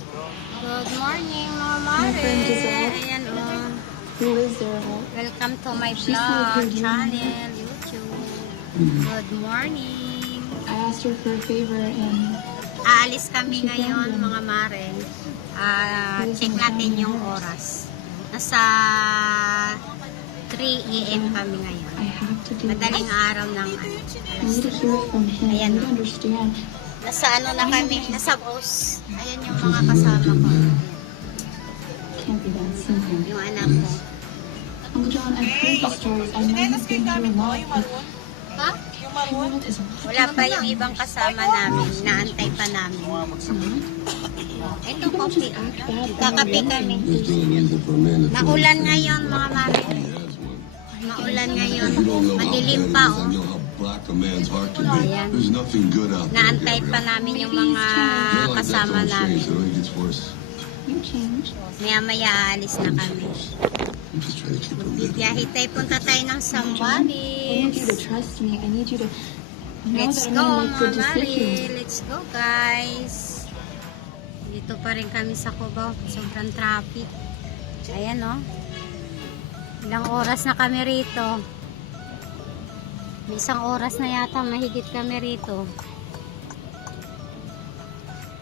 Good morning, mga My mare. friend Giselle. Ayan o. Who lives there? Welcome to my She's with vlog her channel, YouTube. Good morning. I asked her for a favor and Aalis kami ngayon, mga mare. Check natin yung oras. Nasa 3 a.m. kami ngayon. I have to do Madaling this. araw ng I need to hear it from him. Ayan, You understand. Nasa ano na kami, nasa bus. Ayan yung mga kasama ko. Can't be that simple. Yung anak ko. Uncle John, I've heard the stories. I know you've been through a lot, but Ha? the world is a lot. Wala pa yung ibang kasama namin. Naantay pa namin. Ito, coffee. Kakape kami. Naulan ngayon, mga mami. Maulan ngayon. Madilim pa, oh. Ayan. Naantay pa namin yung mga kasama namin. You changed. Maya-maya aalis na kami. Bibiyahe tayo, punta tayo ng I need you to Sambales. trust me. I need you to know Let's that I'm go, gonna make good mga mari. decisions. Let's go, guys. Dito pa rin kami sa Cubao. Sobrang traffic. Ayan, oh. Ilang oras na kami rito. May isang oras na yata mahigit kami rito.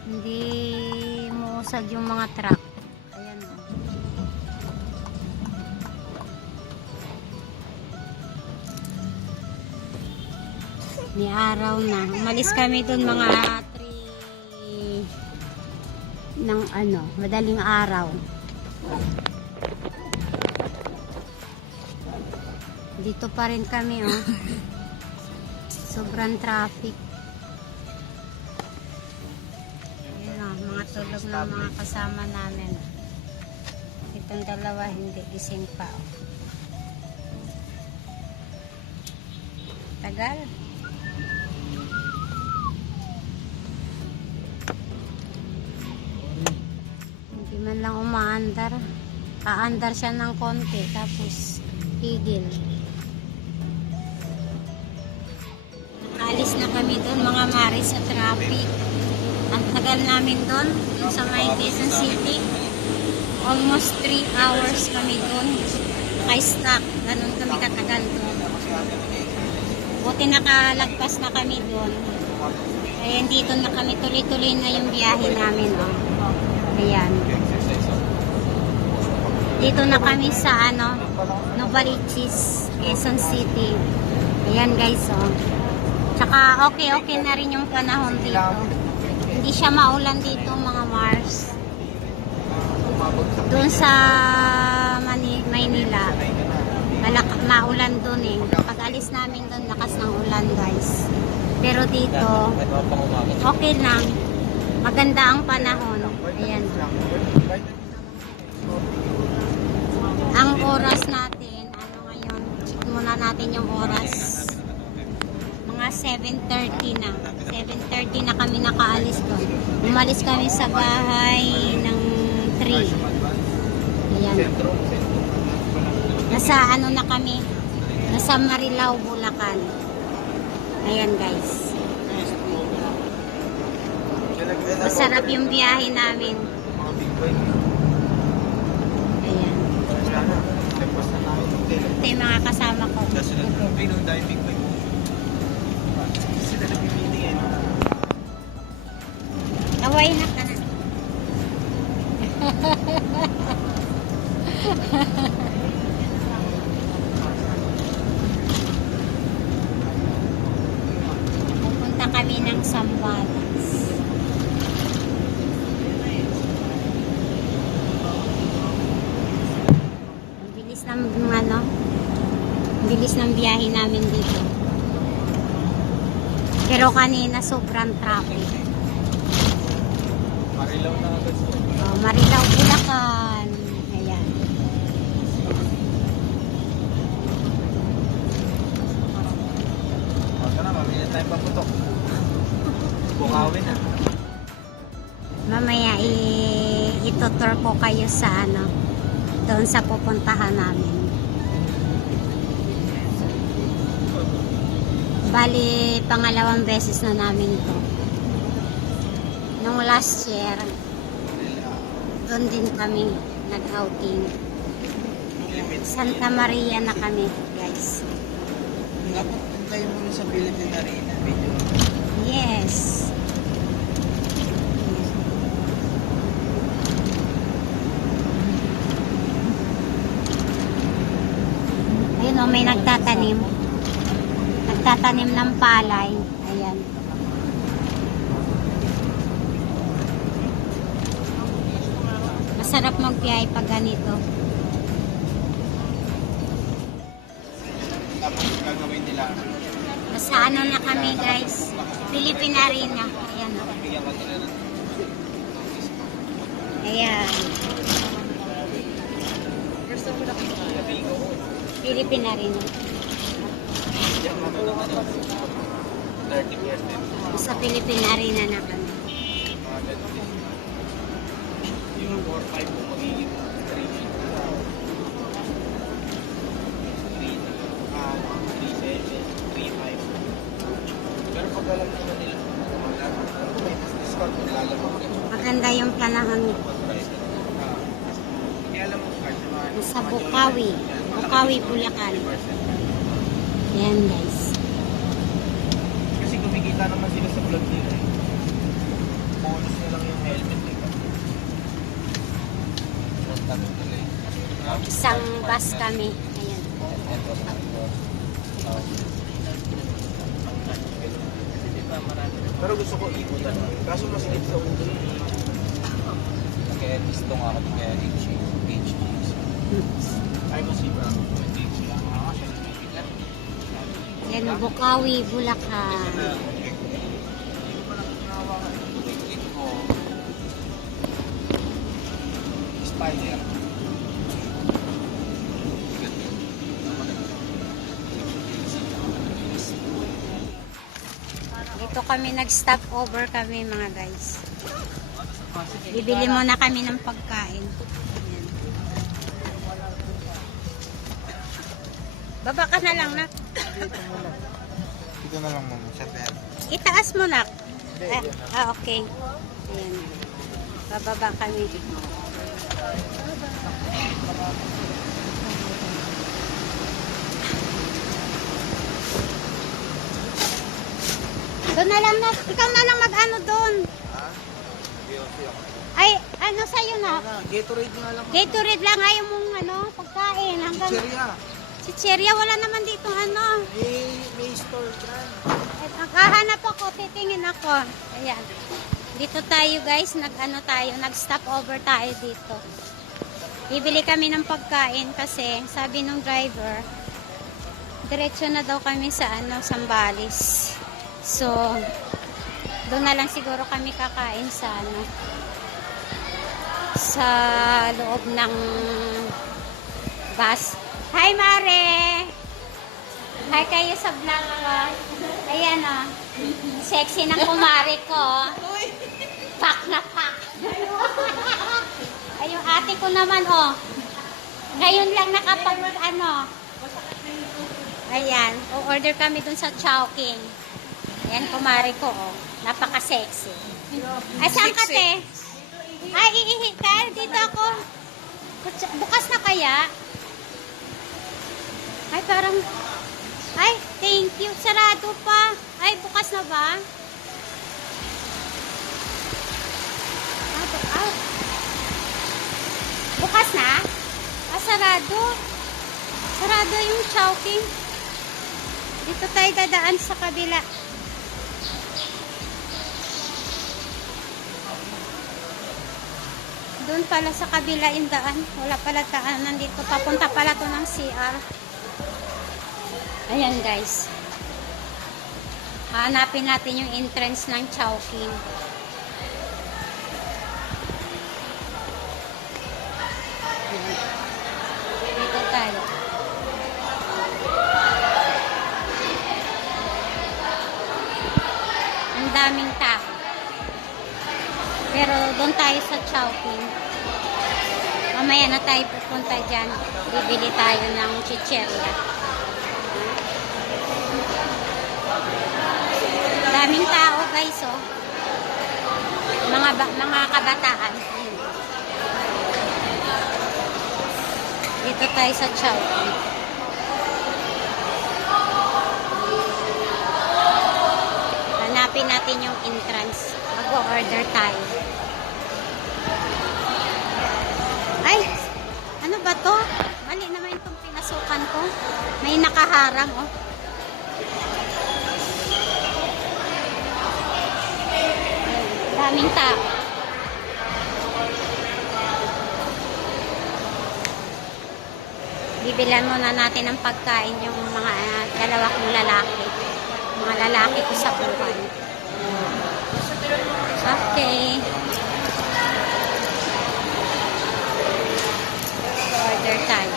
Hindi muusad yung mga truck. Ayan, oh. May araw na. Umalis kami dun mga 3 ng ano, madaling araw. Dito pa rin kami, oh. Sobrang traffic. Ayan, oh, mga tulog ng mga kasama namin. Itong dalawa hindi gising pa, oh. Tagal. Hindi man lang umaandar. Kaandar siya ng konti tapos tigil. Alis na kami doon, mga mari, sa traffic. Ang tagal namin doon sa may Quezon City. Almost 3 hours kami doon. Naka-stuck. Ganun kami katagal doon. Buti nakalagpas na kami doon. Ayan, dito na kami, tuloy-tuloy na yung biyahe namin, oh. Ayan. Dito na kami sa ano, Novaliches, Quezon City. Ayan, guys, oh. Tsaka okay na rin yung panahon dito. Hindi siya maulan dito, mga Mars. Doon sa Maynila, maulan doon eh. Pag alis namin doon, lakas ng ulan, guys. Pero dito, okay lang. Maganda ang panahon. Ayan. Ang oras natin, ano ngayon, check muna natin yung oras. Mga 7:30 na. 7:30 na kami nakaalis doon. Umalis kami sa bahay ng 3. Ayan. Nasa ano na kami, nasa Marilao, Bulacan. Ayan, guys. Masarap yung biyahe namin. Ayan. Ito yung mga kasama ko. Away na ka na. Pupunta kami ng Sambales. Ang bilis ng ano, ang bilis ng biyahe namin dito. Pero kanina sobrang traffic. Marilaw na agad siya. Oh, Marilao, Bulacan. Ayan. Baka na, mamaya tayo paputok. Bukawin na. Mamaya itutur ko kayo sa ano, doon sa pupuntahan namin. Bali, pangalawang beses na namin to. Nung last year, doon din kami nag-outing. Ayan, Santa Maria na kami, guys. Dapat puntayin mo rin sa Philippine Arena video. Yes. Ayun o, may nagtatanim. Nagtatanim ng palay. Ayan. Masarap magbiyahe pag ganito. Tapos gagawin nila. Basta ano na kami, guys. Philippine Arena. Ayan o. Bigyan ka nila ng Ayan. Philippine Arena. Diyan mo na naman 30%. Sa Philippine Arena na kami. Mga ganun din. Yung 4-5 po magiging 3-7, 3-5. Pero pag alam naman nila, may discount kung lalabang ka. Maganda yung planahang Kaya alam mo, card na mga sa Bukawi. Bukawi, Bulacan. Ayan, guys. kasi kumikita naman sila sa vlog nila eh. Bonus na lang yung helmet nila. Ang tanong nila eh. Isang bus kami. Ayan. Pero gusto ko ikutan. Kaso mas late sa ulo. Kaya gusto nga ako kaya HG. Ay, mas iba. Ayan, Bukawi, Bulacan. Spider. Dito kami nag-stop over kami, mga guys. Bibili muna kami ng pagkain. Ayan. Baba ka na lang, nak. Dito na lang muna sa bed. Itaas mo, nak. Okay. Ayan. Bababa kami. Doon na lang, nak. Ikaw na lang mag-ano doon. Ha? Beyonce ako. Ay, ano sa'yo, nak? Gatorade nga lang. Gatorade lang, ayaw mong ano, pagkain. Hanggang Chicheria. si Cheria, wala naman dito ano. May store dyan. Eh, naghahanap ako, titingin ako. Ayan. Dito tayo, guys, nag-ano tayo, nag-stop over tayo dito. Bibili kami ng pagkain kasi sabi nung driver, diretso na daw kami sa ano, Sambales. So, doon na lang siguro kami kakain sa ano, sa loob ng bus. Hi, Mare! Hi kayo sa vlog ko. Ayan o. Sexy ng kumare ko. Pak na pak. Ay, yung ate ko naman o. Ngayon lang nakapag ano. Ayan. O-order kami dun sa Chowking. Ayan, kumare ko o. Napaka-sexy. Ay, saan ka, te? Ay, iihi ka. Dito ako. Bukas na kaya? Ay, parang... Ay, thank you. Sarado pa. Ay, bukas na ba? Bukas na? Ah, sarado. Sarado yung Chowking. Dito tayo dadaan sa kabila. Doon pala sa kabila yung daan. Wala pala daanan dito. Papunta pala to ng CR. Ayan, guys. Hanapin natin yung entrance ng Chowking. Dito tayo. Ang daming tao. Pero doon tayo sa Chowking. Mamaya na tayo pupunta dyan. Bibili tayo ng chicheria. Daming tao, guys, oh. Mga kabataan. Ayun. tayo sa Chowking. Hanapin natin yung entrance. Mag-order tayo. Ay! Ano ba to? Mali naman itong pinasukan ko. May nakaharang, oh. Daming tao. Bibilan muna natin ng pagkain yung mga dalawa kong lalaki. Mga lalaki ko sa buhay. Okay. Order tayo.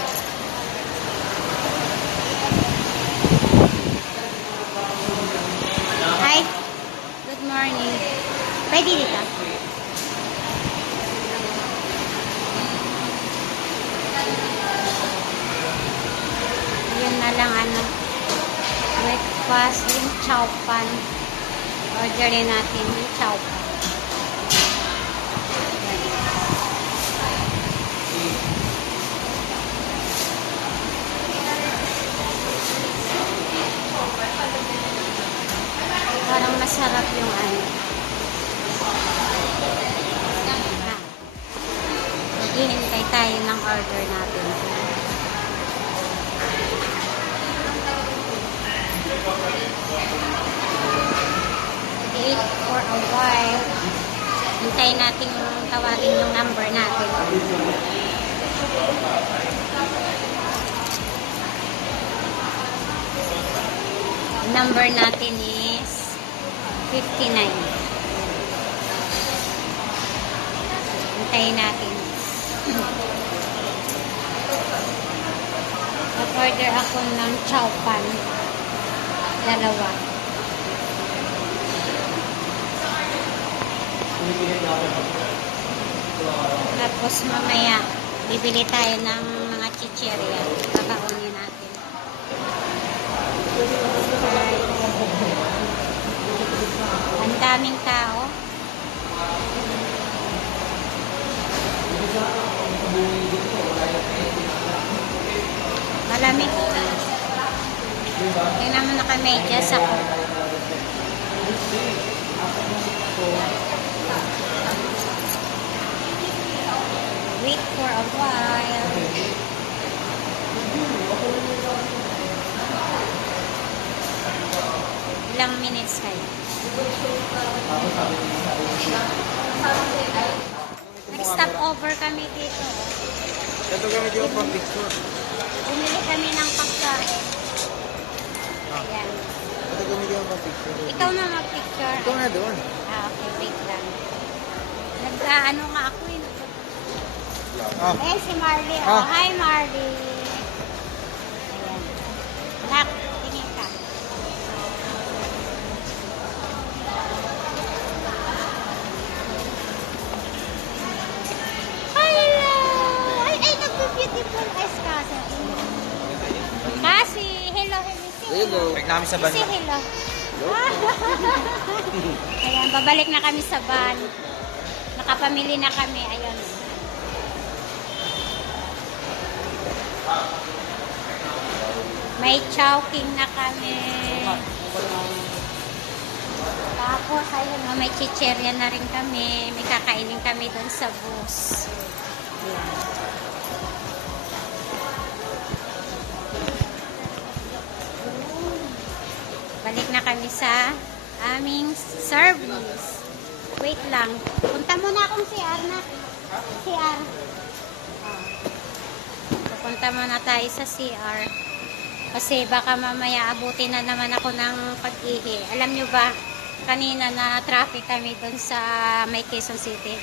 Hi. Good morning. Pwede dito? Yun na lang ano. Breakfast yung chow pan. Orderin natin yung chow pan. Parang masarap yung ano. Maghihintay tayo ng order natin. Wait for a while. Hintayin natin yung tawagin yung number natin. Number natin is 59. Hintayin natin. Mag-order ako ng chow pan. Dalawa. Tapos mamaya, bibili tayo ng mga chichirya. Babaunin natin. Ang daming tao. Malamig. Tingnan mo naka-medyas ako. Wait for a while. Ilang minutes kayo? Nag-stop over kami dito. Ito kami dito pang picture. Bumili kami ng pagkain. Ayan. Ito kami dito pang picture. Ikaw na mag-picture. Ito nga doon. Okay, wait lang. Nag-ano nga ako eh. Ah. Ayan si Marley. Oh, Ah. hi Marley. Ayan. Nak, tingin ka. Hello! Ay, nag-beautiful eyes kasi. Kasi, hello. Balik namin sa Kasi hello. Ayan, babalik na kami sa van. Nakapamili na kami. Ayan. May chowking na kami. Tapos, ayun, may chicherya na rin kami. May kakainin kami doon sa bus. Ayan. Balik na kami sa aming service. Wait lang. Punta muna akong CR na. CR. Pupunta muna tayo sa CR. Kasi baka mamaya abutin na naman ako ng pag-ihi. Alam nyo ba, kanina na traffic kami doon sa may Quezon City.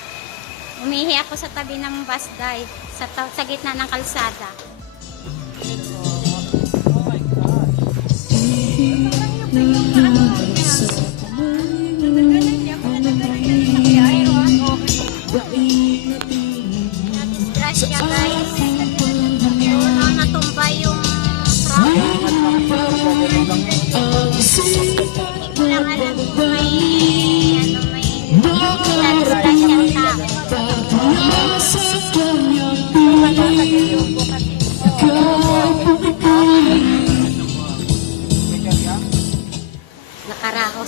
Umihi ako sa tabi ng bus dive. Sa gitna ng kalsada. Grasya guys. Doon natumba yung truck. Hindi ko lang alam kung may tao.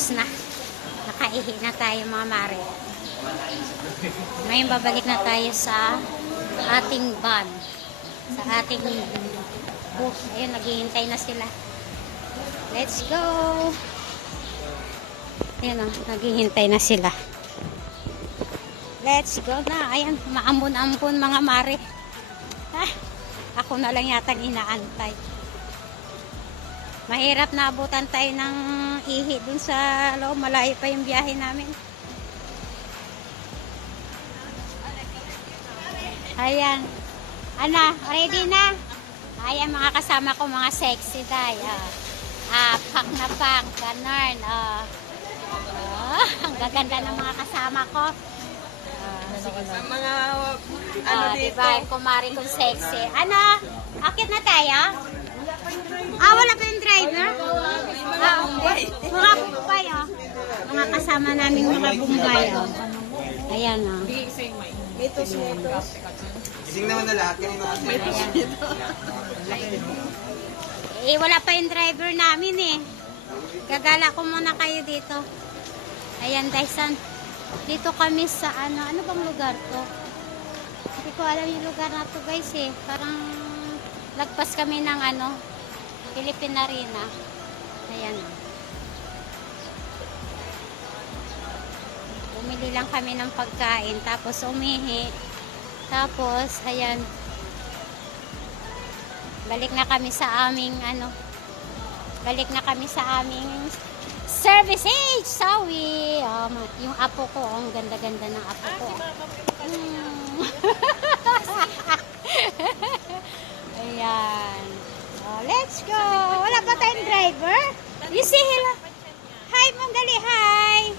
Tapos na. Nakaihi na tayo mga mare. Ngayon babalik na tayo sa ating van. Sa ating book. Ayun, naghihintay na sila. Let's go! Ayun o, naghihintay na sila. Let's go na. Ayan, maambon-ambon mga mare. Ako na lang yatang inaantay. Mahirap na abutan tayo ng ihi dun sa loob. Malayo pa yung biyahe namin. Ayan. Ana, ready na? Ayan mga kasama ko, mga sexy tayo. Pack na pack. Ganun. Ang gaganda ng mga kasama ko. Ang mga ano dito. Diba, yung kumari kong sexy. Ano? Akit na tayo? Wala pa yung driver? Mga bumbay, oh. Mga kasama namin mga bumbay, oh. Ayan, oh. Gising naman na lahat. Kanina kasi. Wala pa yung driver namin, eh. Gagala ko muna kayo dito. Ayan, guys, dito kami sa ano bang lugar to? Hindi ko alam yung lugar na to, guys, eh. Parang lagpas kami ng Philippine Arena. Ayan. Bumili lang kami ng pagkain, tapos umihi. Tapos, ayan. Balik na kami sa aming service age, sawi. Yung apo ko, ang ganda-ganda ng apo ko. Ayan. Let's go. Wala pa tayong driver? You say hello. Hi, Manggali. Hi.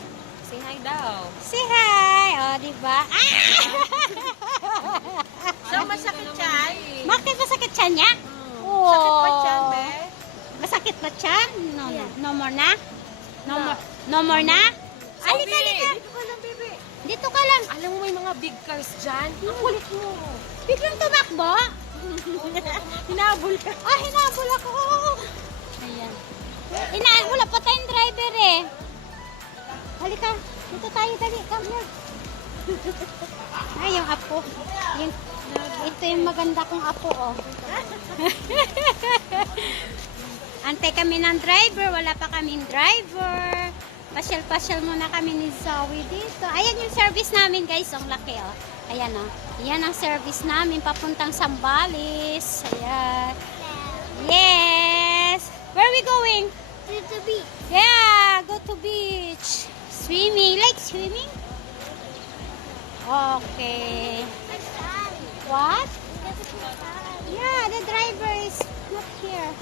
Say hi daw. Say hi. Diba? So, masakit yan? Bakit masakit siya niya? Sakit pa siya, be? Masakit pa siya? No more na? No more na? Halika. Dito ka lang, bebe. Dito ka lang. Alam mo may mga big cars dyan. Ang kulit mo. Biglang tumakbo. Hinabol ka. Hinabol ako. Ayan. Wala pa tayong driver, eh. Halika. Dito tayo, dali. Come here. Yung apo. Ito yung maganda kong apo, oh. Antay kami ng driver. Wala pa kaming driver. Pasyal-pasyal muna kami ni Zoe dito. Ayan yung service namin, guys. Ang laki, oh. Ayan, oh. Ayan ang service namin. Papuntang Sambales. Ayan. Yes. Where are we going? To the beach. Yeah, go to beach. Swimming. Like swimming? Okay. What? Yeah, the driver is not here.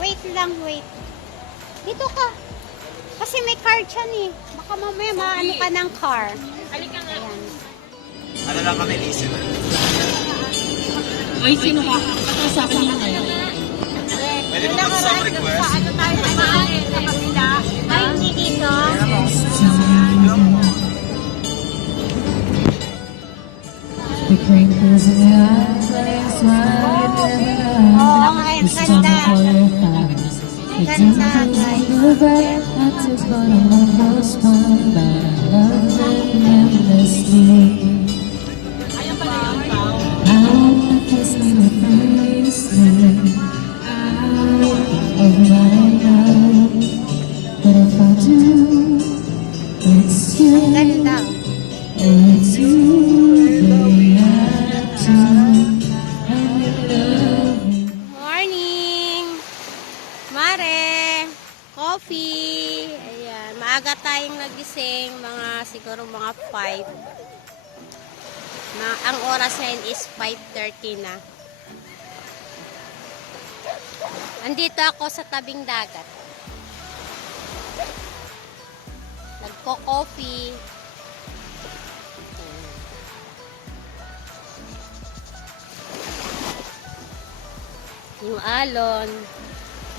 Wait lang, wait. Dito ka. Kasi may car dyan, eh. Baka mamaya maano ka ng car. Halika nga. Ayan. Ano lang kami, listener. Ay, sino ka? Ito sa akin yung ngayon. Pwede mo kasi sa request? Ano tayo sa kabila? Ay, hindi dito. The crinkles in your eyes, like a smile you never had. Oo, ay, ang The summer ganda. for your thighs. The Ganda, dimples guys. in your breath. I took but a most fun, but I love them endlessly. Ayun pala yung pao. I guess they were wasted out of my love. But if I do, it's you. Ang ganda. It's you, baby, I do. And you love me. Morning! Mare! Coffee! Ayan. Maaga tayong nagising. Siguro mga 5. Ang oras ngayon is 5:30 na. Andito ako sa tabing dagat. Nagko-coffee. Yung alon.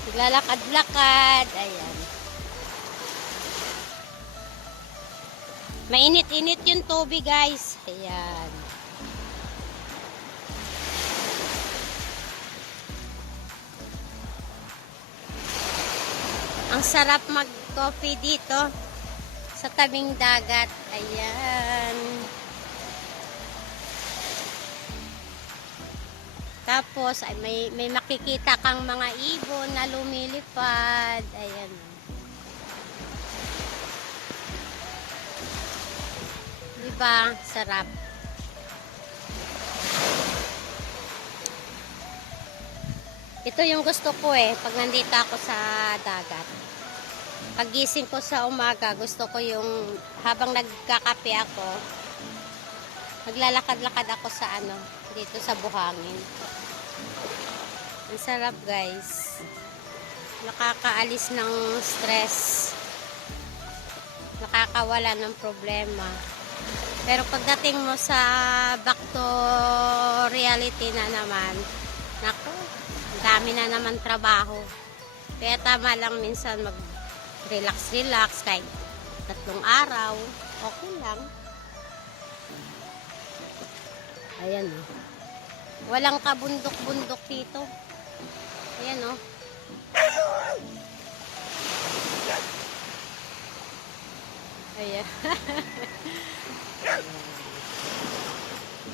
Naglalakad-lakad. Ayan. Mainit-init yung tubig, guys. Ayan. Ang sarap mag-coffee dito sa tabing dagat. Ayan. Tapos ay may makikita kang mga ibon na lumilipad. Ayan. Diba? Sarap. Ito yung gusto ko pag nandito ako sa dagat. Pagising ko sa umaga, gusto ko yung habang nagkakape ako, maglalakad-lakad ako sa dito sa buhangin. Ang sarap, guys. Nakakaalis ng stress. Nakakawala ng problema. Pero pagdating mo sa back to reality na naman, naku, dami na naman trabaho. Kaya tama lang minsan mag-relax kahit 3 araw. Okay lang. Ayan o. Walang kabundok-bundok dito. Ayan o. Ayan.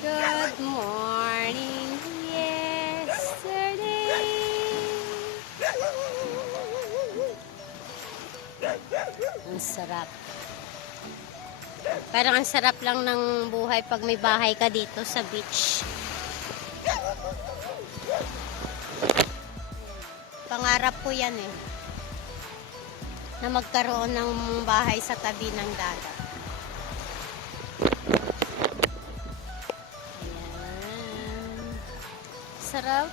Good morning, yesterday. Ang sarap. Parang ang sarap lang ng buhay pag may bahay ka dito sa beach. Pangarap ko yan na magkaroon ng bahay sa tabi ng dagat. Ayan. Sarap.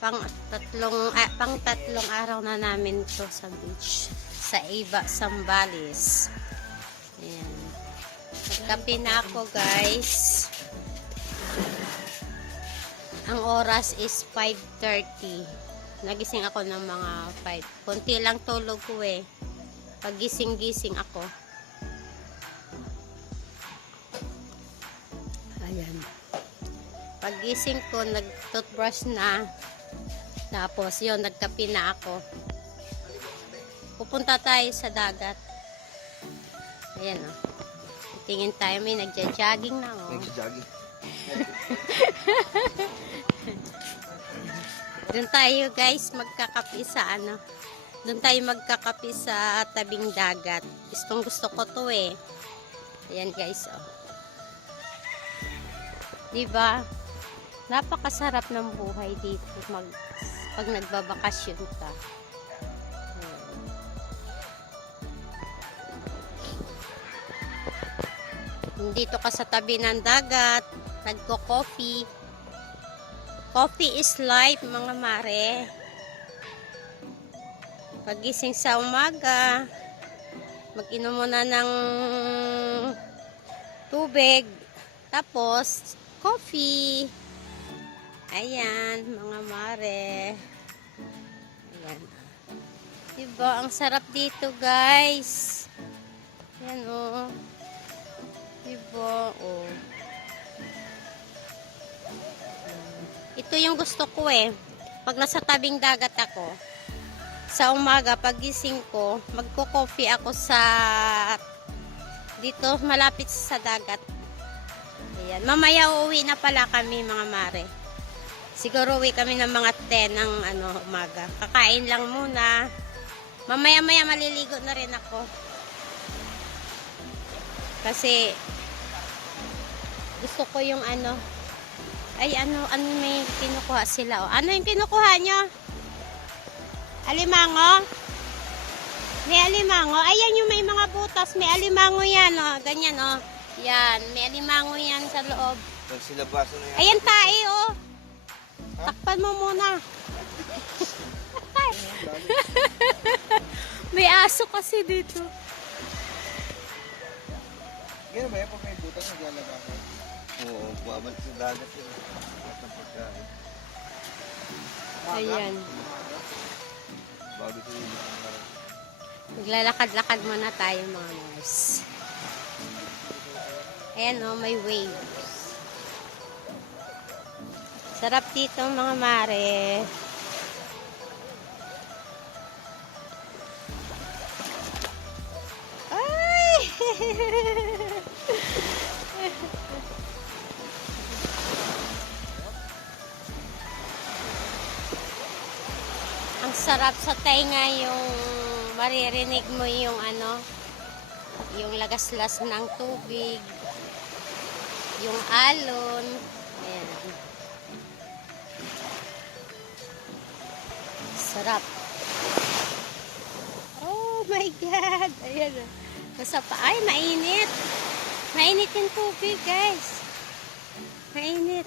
pang tatlong araw na namin to sa beach. Sa Iba, Zambales. Ayan. Nagkape na ako, guys. Ang oras is 5:30. Nagising ako ng mga 5. Konti lang tulog ko Paggising-gising ako. Ayan. Paggising ko, nag-toothbrush na. Tapos, yun, nagkape na ako. Pupunta tayo sa dagat. Ayan Tingin tayo, may nagja-jogging na Nagja-jogging. Doon tayo, guys, magkakape sa Doon tayo magkakape sa tabing dagat. Gusto ko to Ayan, guys, Diba? Napakasarap ng buhay dito pag nagbabakasyon ka. Dito ka sa tabi ng dagat, nagko-coffee. Coffee is life, mga mare. Pagising sa umaga, mag-inom muna ng tubig. Tapos, coffee. Ayan, mga mare. Ayan. Diba? Ang sarap dito, guys. Ayan, Diba? Ito yung gusto ko Pag nasa tabing dagat ako, sa umaga, pagising ko, magko-coffee ako dito, malapit sa dagat. Ayan. Mamaya uuwi na pala kami, mga mare. Siguro uwi kami ng mga 10 ng umaga. Kakain lang muna. Mamaya-maya maliligo na rin ako. Kasi gusto ko yung ay may kinukuha sila Ano yung kinukuha nyo? Alimango? May alimango? Ayan yung may mga butas. May alimango yan Ganyan Yan, may alimango yan sa loob. Nagsilabasan na yan. Ayan tae Takpan mo muna. May aso kasi dito. Gano'n ba yan pag may butas naglalabasan? Oo, buwaban sa dagat yun. At ng pagkain. Ayan. Bago sa inyo ang araw. Maglalakad-lakad muna tayo, mga Mars. Ayan may waves. Sarap dito, mga mare. Ang sarap sa tainga yung maririnig mo yung ano, yung lagaslas ng tubig, yung alon. Ayan. Sarap. Oh my God! Ayan. Nasa pa. Ay, mainit. Mainit yung tubig, guys. Mainit.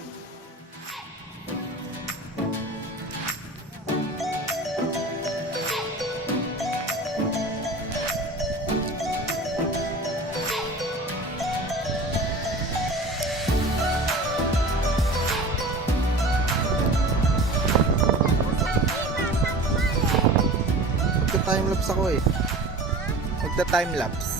Magta-timelapse ako eh. Magta-timelapse.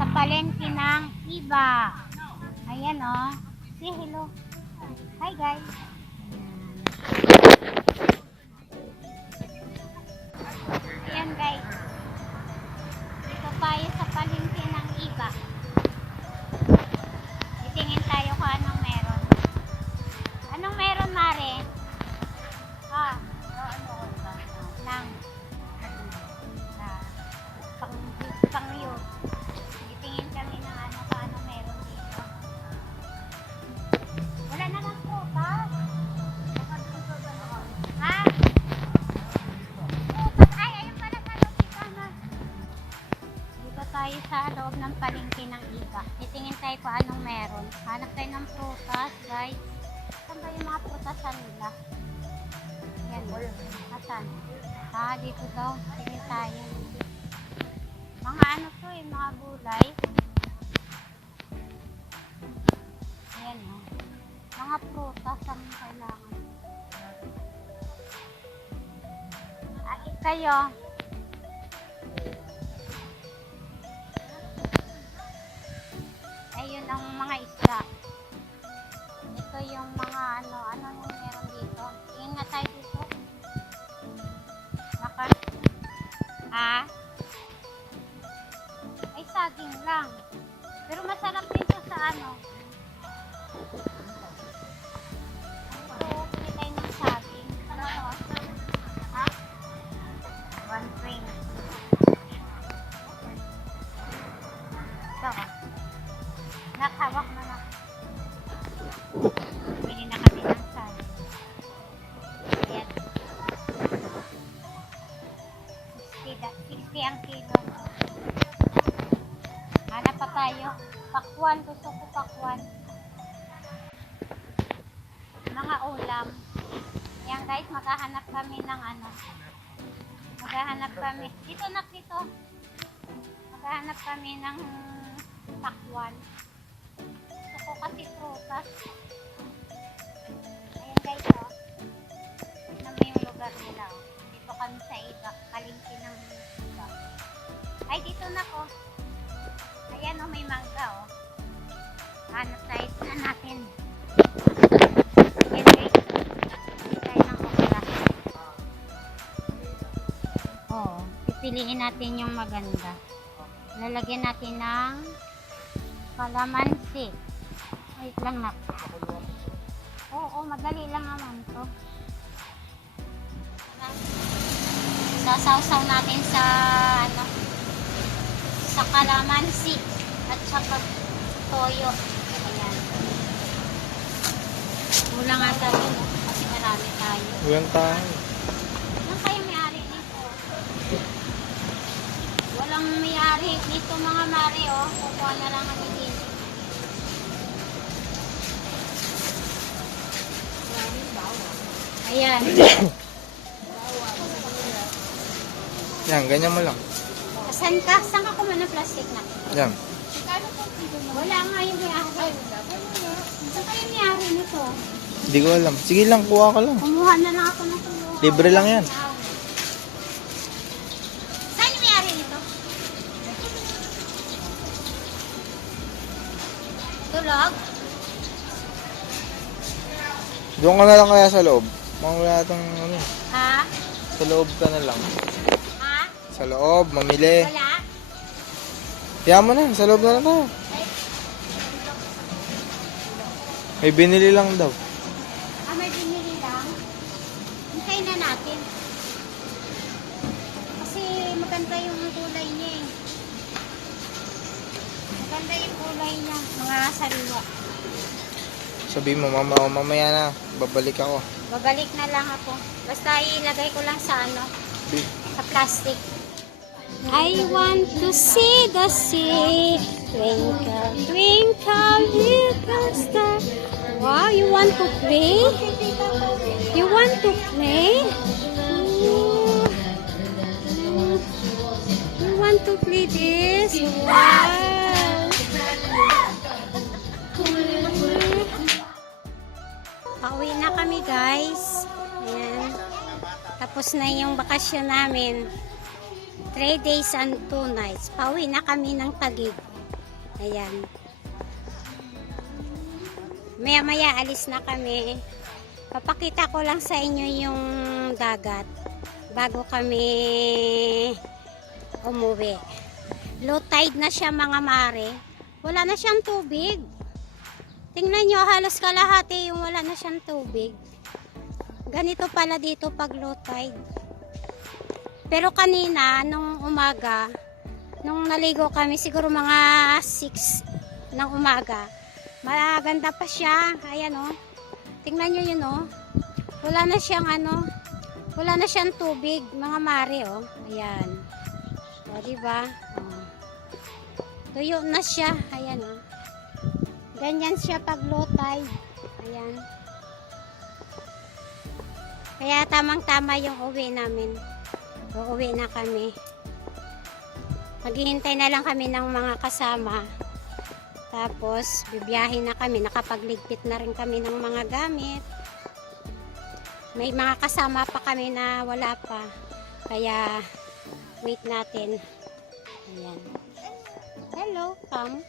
Sa palengke ng Iba. Ayan oh. Say hello. Hi guys. Ayan guys. Dito tayo sa palengke ng Iba. Titingin tayo kung anong meron. Anong meron, Mare? Nang pang-youth. Titingin kami ng ano paano meron dito. Wala na lang po ba? Ha? Ay, ayun pala sa loob kita na. Dito tayo sa loob ng palengke ng Iba. Titingin tayo kung anong meron. Hanap tayo ng prutas, guys. Saan ba yung mga prutasan nila? Yan. Asan? Dito daw. Tingin tayo. Mga ano to eh, mga gulay. Ayan o. Mga prutas ang kailangan. Kayo. Ayun ang mga isda. Ito yung mga ano yung meron dito. Tingin nga tayo dito. Ay, saging lang. Pero masarap dito sa ano. Ito, pili tayo ng saging. Ano to? Ha? 120. Ito. Nakawak na na. Pili na kami ng saging. Ayan. 60 ang kilo. Hanap pa tayo. Pakwan. Gusto ko pakwan. Mga ulam. Ayan guys, maghahanap kami ng ano. Maghahanap kami. Dito na dito. Maghahanap kami ng pakwan. Gusto ko kasi prutas. Ayan guys, oh. Tignan mo yung lugar nila, oh. Dito kami sa Iba. Palengke ng Iba. Ay, dito na ko. Ayan, oh, may mangga, oh. Hanap tayo na natin. Ayan guys. Hindi tayo ng okra. Oh, pipiliin natin yung maganda. Lalagyan natin ng kalamansi. Wait lang na. Oo, madali lang naman to. Sasawsaw natin sa sa kalamansi at saka toyo. Ayan. Wala nga tayo kasi marami tayo. Walang tayo. Ano kayo may-ari nito? Walang may-ari nito mga mari, oh. Kukuha na lang kami dito. Ayan. Yan, ganyan mo lang. Saan ka? Saan ka kuha ng plastic na? Yan. Wala nga yung may-ari. Saan kayo may-ari nito? Hindi ko alam. Sige lang, kuha ka lang. Kumuha na lang ako ng kumuha. Libre lang yan. Saan yung may-ari nito? Tulog? Doon ka na lang kaya sa loob. Wala itong ano. Ha? Sa loob ka na lang. Ha? Sa loob, mamili. Wala? Kaya mo na, sa loob na lang tayo. May binili lang daw. Ah, may binili lang. Hintayin na natin. Kasi maganda yung kulay niya eh. Maganda yung kulay niya. Mga sariwa. Sabi mo, mamaya na. Babalik ako. Babalik na lang ako. Basta ilagay ko lang sa sa plastic. I want to see the sea. Twinkle, twinkle, little star. Wow, you want to play? You want to play? You want to play this? Wow. Pauwi na kami, guys. Ayan. Tapos na yung bakasyon namin. 3 days and 2 nights. Pauwi na kami ng Taguig. Ayan. Maya-maya alis na kami. Papakita ko lang sa inyo yung dagat bago kami umuwi. Low tide na siya mga mare. Wala na siyang tubig. Tingnan nyo, halos kalahati yung wala na siyang tubig. Ganito pala dito pag low tide. Pero kanina, nung umaga, nung naligo kami, siguro mga 6 ng umaga, maganda pa siya. Ayan o. Tingnan nyo yun o. Wala na siyang wala na siyang tubig, mga mare o. Ayan. O, diba? O. Tuyo na siya. Ayan o. Ganyan siya pag low tide. Ayan. Kaya tamang-tama yung uwi namin. Uuwi na kami. Maghihintay na lang kami ng mga kasama. Tapos, bibiyahin na kami. Nakapagligpit na rin kami ng mga gamit. May mga kasama pa kami na wala pa. Kaya, wait natin. Ayan. Hello, come.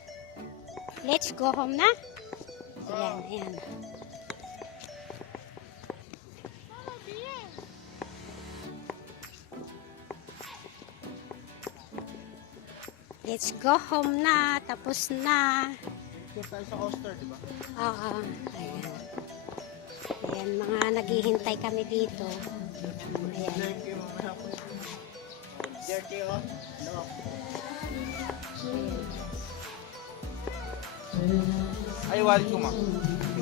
Let's go home na. Ayan, ayan. Let's go home na. Tapos na. Ito tayo sa Oster, di ba? Oo. Ayan. Ayan, mga naghihintay kami dito. Ayan. Ay, wallet ko ma.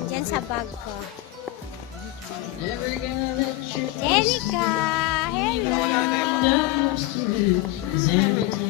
Diyan sa bag ko. Jenica! Hello!